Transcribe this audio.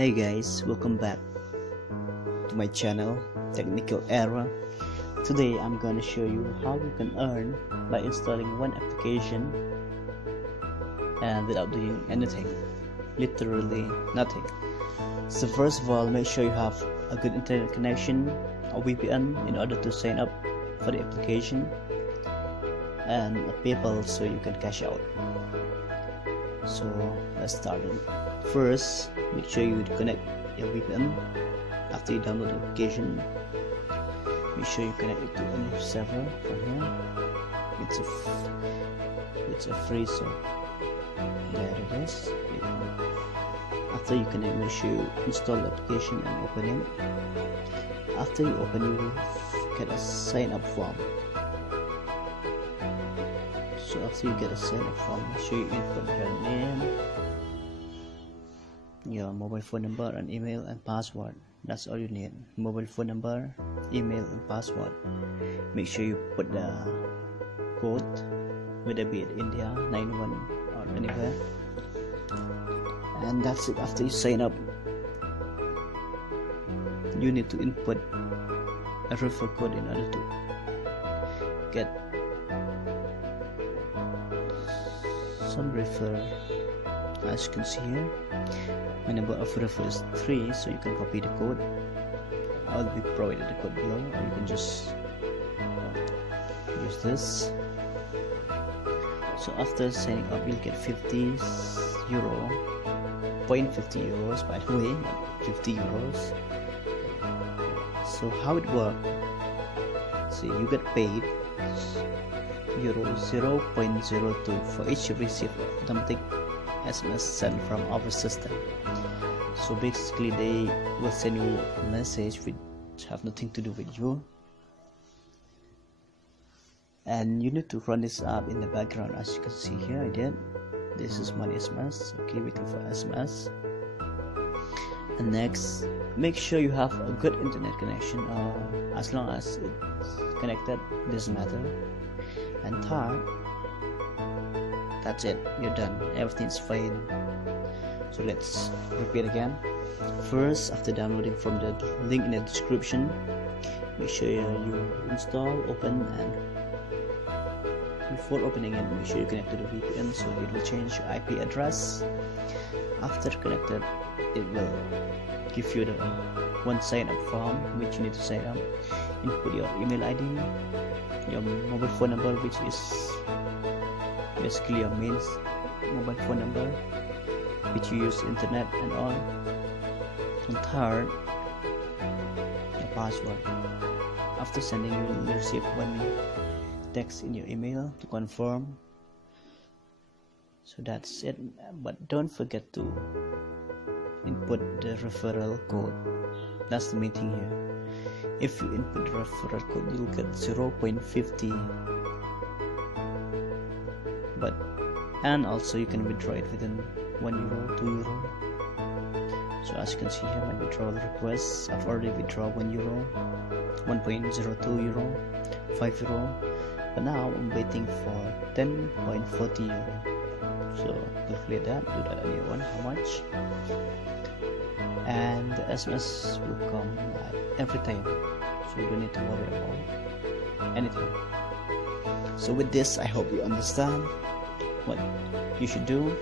Hey guys, welcome back to my channel Technical Era. Today I'm gonna show you how you can earn by installing one application and without doing anything, literally nothing. So first of all, make sure you have a good internet connection, a VPN in order to sign up for the application, and a PayPal so you can cash out. So let's start it. First, make sure you connect your VPN after you download the application. Make sure you connect it to any server from here. It's a free, so there it is. After you connect, make sure you install the application and open it. After you open, you will get a sign up form. So after you get a sign up form, make sure you input your name, your mobile phone number, and email and password. That's all you need: mobile phone number, email, and password. Make sure you put the code, whether be it India 91 or anywhere, and that's it. After you sign up, you need to input a referral code in order to get some referral. As you can see here, my number of referral is 3, so you can copy the code. I'll be provided the code below, or you can just use this. So after signing up, you'll get 50 euro, 0.50 euros, by the way, not 50 euros. So how it works? So you get paid euro 0.02 for each received automatic SMS sent from our system. So basically they will send you a message which have nothing to do with you, and you need to run this app in the background. As you can see here, I did. This is my SMS. Okay, waiting for SMS. And next, make sure you have a good internet connection, as long as it's connected, doesn't matter. And third, that's it, you're done, everything's fine. So let's repeat again. First, after downloading from the link in the description, make sure you install, open, and before opening it, make sure you connect to the VPN so it will change your IP address. After connected, it will give you the one sign up form which you need to sign up. Input your email ID, your mobile phone number, which is basically your main mobile phone number which you use internet and all, and third, your password. After sending, you will receive one text in your email to confirm. So that's it, but don't forget to input the referral code. That's the main thing here. If you input the referral code, you'll get 0.50, and also you can withdraw it within 1 euro, 2 euro. So as you can see here, my withdrawal requests, I've already withdrawn 1 euro, 1.02 euro, 5 euro, but now I'm waiting for 10.40 euro. So calculate that, do that on your own, how much, and the SMS will come every time, so you don't need to worry about anything. So with this, I hope you understand what you should do.